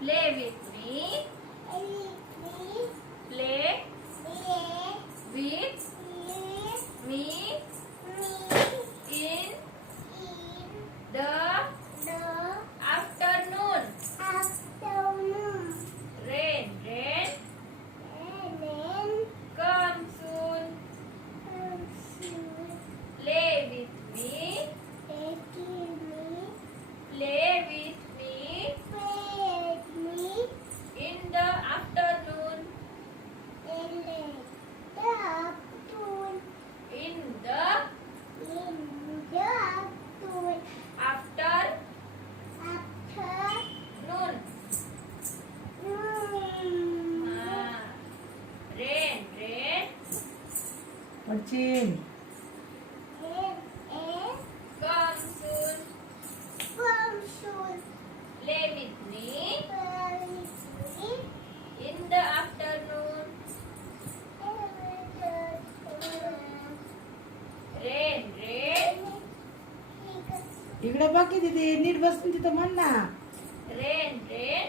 Play with me. Play with me in the afternoon. Rain, rain, come soon. Play with me. Play with me in the afternoon. In the afternoon. Rain, rain, Paschim come soon. Play with me in the afternoon. Rain, rain, इकडे बाकी तिथे NEET बसून तिथं म्हण ना rain, rain,